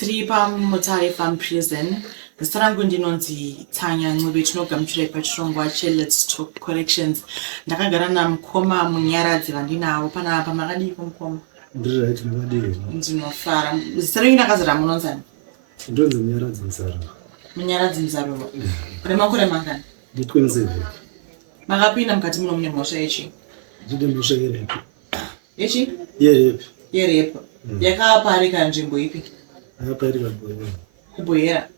Tiri pamutare farm prison. The strangu ndinonzi Tanya Ncube tinogamuchira pachirongwa Let's Talk Corrections. Ndakagara namukoma Munyaradzi vandinawo panapa makadii kumukoma. Ndiright makadii. Ndinofara. Zita renyu ndakazara munonzani? Ndonzi Munyaradzi Nzaro. Munyaradzi Nzaro. Remakore mangani? Ndi 27. Makapinda mukati muno mune mhosva yechi? Ndine mhosva yerepu. Yechi? Yerepu. Yerepu. Yakaparika nzvimbo ipi? Yakaparika Bhoyera. Kubhoyera?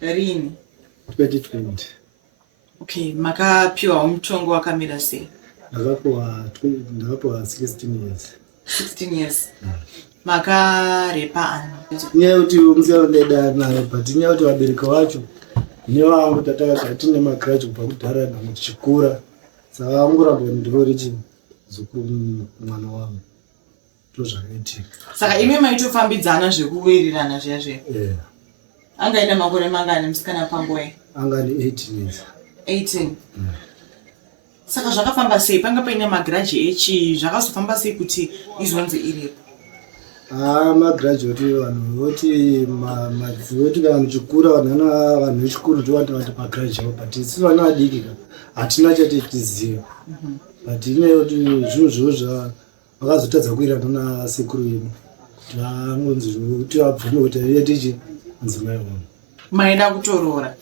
Rini? 2020. Okay, makapiwa mutongo wakamira sei? Ndakapiwa 16 years. 16 years. Makarepa ani? Nyaya yekuti musikana ndaida naye but nyaya yekuti vabereki vacho nevangu tatakagara tine makirachi kubva kudhara ndangu tichikura saka vangoramba ndinorichi zukuru mwana wangu ndozvakaitika. Saka imi maitofambidzana zvekuwirirana zviya zviya? Yeah. Angaita makore mangani musikana panguva? Anga ni 18 years. 18. Saka zvakafamba sei? Panga paine magiraji echi zvakazofamba sei kuti izonzi iripo? Magraduate vanhu voti madzivoti kana muchikura vanhu vechikuru ndovati magraduate but isi vana vadiki hatina chatitiziva but inyaya yekuti zvinhu zvoo vakazotadza kuwirirana nasekuru vedu vangonzi kuti vabvume kuti aive tichi mudzimai wangu maida kutoroora.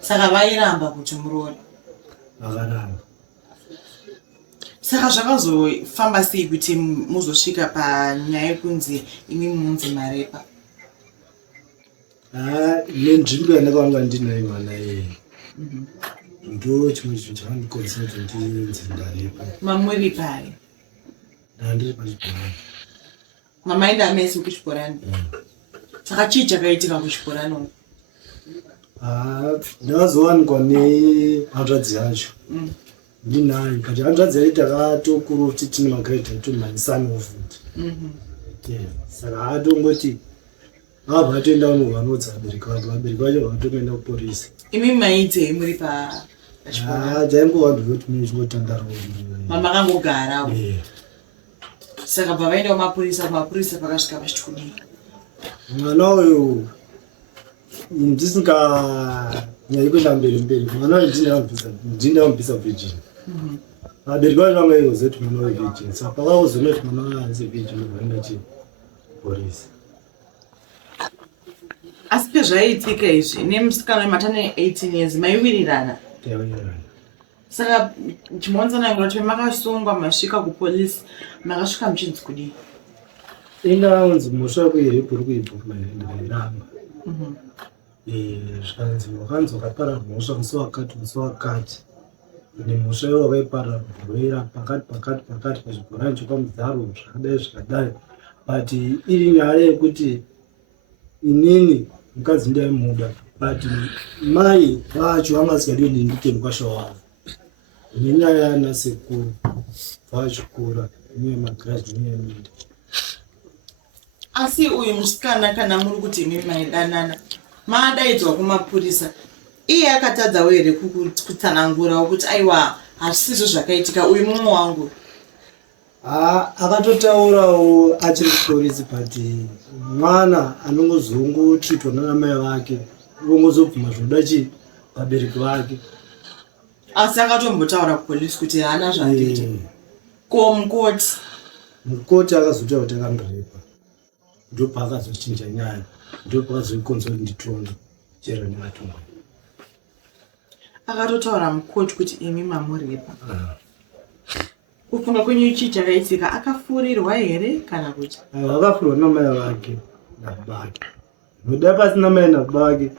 Saka vairamba kuti muroore? Vakaramba. Saka zvakazofamba sei kuti muzosvika panyaya yekunzi imi munzi marepa? Nenzvimbo yandakanga ndinayo mwana iyeye ndo chimwe chinhu chakandikonzera kuti ndinzi ndarepa. Mamuri pari? Ndandiri pachibhorani. Mamaenda amesi kuchibhorani? Saka chii chakaitika kuchibhorani uko? Ndakazowanikwa nehanzvadzi yacho ndinayo but hanzvadzi yacho takatokuru kuti tine magredhi atomhanyisani ofuti saka atongoti vabva atoenda vanodza vabereki vacho vatoenda kuporisa. Imi maidzei muri pachibhorani? Dzaingova ndozvoti mune chingotandarawo mamakangogarawo? Saka bva vaenda kumapurisa pakasvika pachikudii? Mwana uyu ndisinganyai kuenda mberi mwana uyu ndinamubvisa virgin. Vabereki vacho vangaizoziva kuti mwana uyu virgin saka pakazoona kuti mwana anzi virgin obvaenda chiporisa. Asi pezvaiitika izvi nemusikana wematane 18 years maiwirirana? Taiwirirana. Saka chimonzanangura kuti makasungwa masvika kupolisi makasvika muchinzi kudii? Ingaunzi mhosva yekuirepu uri kuibhuruma ndikairamba zvikanzi wakanzi wakapara mhosva musi wakati nemhosva iwo wakaiparira kubhoyera pakati pachibhorani chopamudzaro zvakadai but iri nyaya yekuti inini mukadzi ndaimuda but mai vacho vanga vasikadiwi ndindike mukwasha wavo nenyaya yanasekuru vachikura nyaya magiraji nyaya minda. Asi uyu musikana kana muri kuti imi maidanana maadaidzwa kumapurisa iye akatadzawo here kutsanangurawo kuti aiwa hazvisizvo zvakaitika uyu mumwe wangu? Akatotaurawo achiri kuporisi but mwana anongozongotritwa nanamai vake vongozobvuma zvinoda chii vabereki vake. Asi akatombotaura kupolisi kuti haana zvandiita? Ko mukoti akazotaura kuti akandirepa ndopaakazochinja nyaya ndopakazoikonzera kuti nditonge chero nematongo. Akatotaura mukoti kuti imi mamurepa? Kufunga kwenyu chii chakaitika? Akafurirwa here kana kuti? Akafurirwa namai vake nababa. Noda pasina mai nababa vake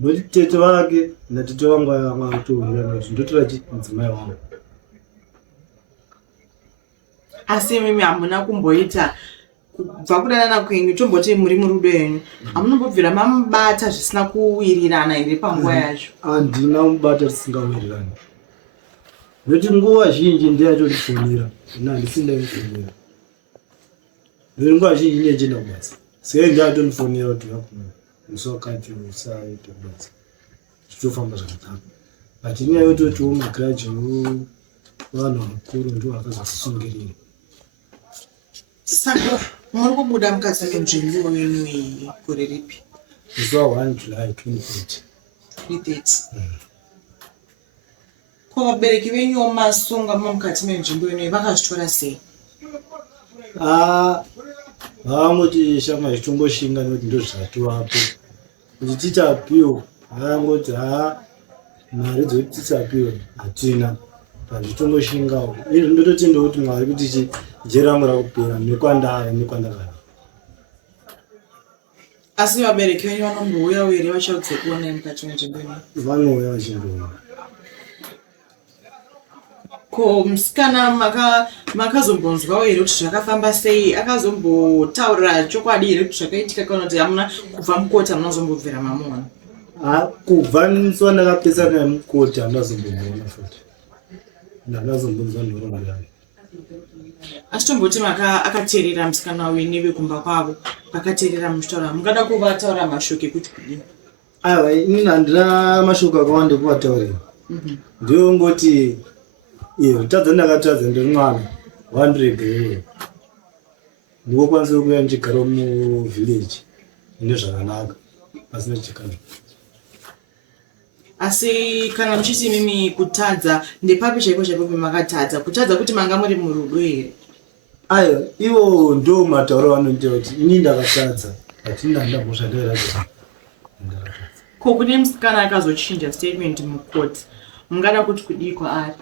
noti tete vake natete vangu vangatohwira noti ndotora mudzimai wangu. Asi mimi hamuna kumboita kubva kudanana kwenyu tomboti muri murudo yenyu hamunombobvira mamubata zvisina kuwirirana here panguva yacho? Handina mubata tisingawirirani noti nguva zhinji ndiyatodifonera ina handisindaifonera noti nguva zhinji ndiyachienda kubasa sei ndiyatodifonera kuti musi wakati usaita basa zvichitofamba zvakanaka but inyaya yototiwo magiraji vanhu vakuru ndo vakazosungirira. Saka muri kubuda mukati menzvimbo yenyu iyi gore ripi? Musi wa1 July 2030. 330. Ko vabereki venyu vamasunga mukati menzvimbo yenyu vakazvitora sei? Vangoti shama zvichongoshinga nekuti ndozvatiwapo kuti tichapiwa. Vangoti mari dzekuti tichapiwa hatina, pazvichongoshingawo. Izvi ndototenda kuti Mwari kuti jerangu rakupera nekwandagara. Asi vabereki venyu vanombouya here vachakuzokuonai mukati menzvimbo yenyu? Vanouya vachindoona. Ko musikana makazombonzwawo here kuti zvakafamba sei? Akazombotaura chokwadi here kuti zvakaitika kana kuti hamuna kubva mukoti hamunazombobvira mamuona? Kubva nsuwa ndakapesana naye mukoti handazombomuona futi. Handazombonzwa nhoroondo yake. Asi tomboti akateerera musikana uyu nevekumba kwavo vakateerera muchitaura, mungada kuvataura mashoko ekuti kudini? Aiwa, inini handina mashoko akawanda ekuvataurira. Ndiyongoti tadza ndakatadza ndiri mwana wandiregerere ndingokwanisa kuuya ndichigara muvhileji ine zvakanaka pasina chikano. Asi kana muchiti mimi kutadza ndepapi chaipo chaipo pamakatadza? Kutadza kuti manga muri murudo here? Aiwa, ivo ndo matauro vanoita kuti ini ndakatadza hatini handambosva ndairatidza. Ko kune musikana akazochinja statement mukoti, mungada kuti kudii kwaari?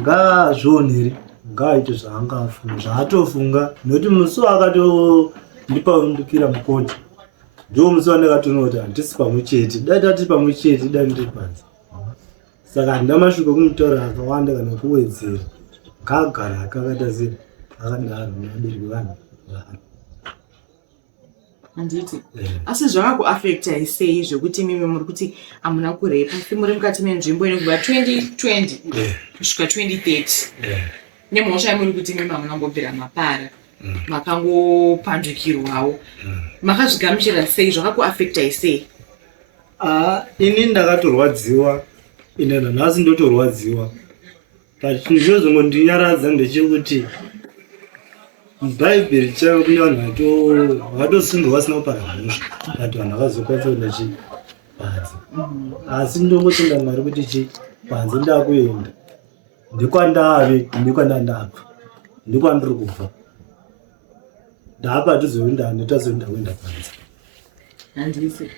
Ngaazvionere, ngaaite zvaatofunga, nokuti musi wakatondipaundukira mukoti ndo musi wandakatoona kuti handisi pamwe chete. Dai tati pamwe chete, dai ndiri panze. Saka handina mashoko ekumutaura akawanda kana kuwedzera. Ngaagara akakata sei akadaro nevabereki vanhu. Handiti. Asi zvakakuafektai sei zvokuti mimi muri kuti hamuna kurepa muri mukati menzvimbo ino kubva 2020 kusvika 2030 nemhosva yamuri kuti mimi hamunambobvira mapara makangopandukirwawo, makazvigamuchira sei? Zvakakuafektai sei? Ini ndakatorwadziwa, ine nanhasi ndotorwadziwa. Chinozongondinyaradza ndechekuti mubhaibheri chaivo kune vanhu vatosungwa vasina kupara mhosva, kuti vanhu havazokwanisa kuenda panze. Asi ndongotenda Mwari kuti panze ndakuenda, ndekwandaave, nekwandandabva, nekwandiri kubva. Ndaapadhuze kuti ndanditazoenda kuenda panze. Handisi.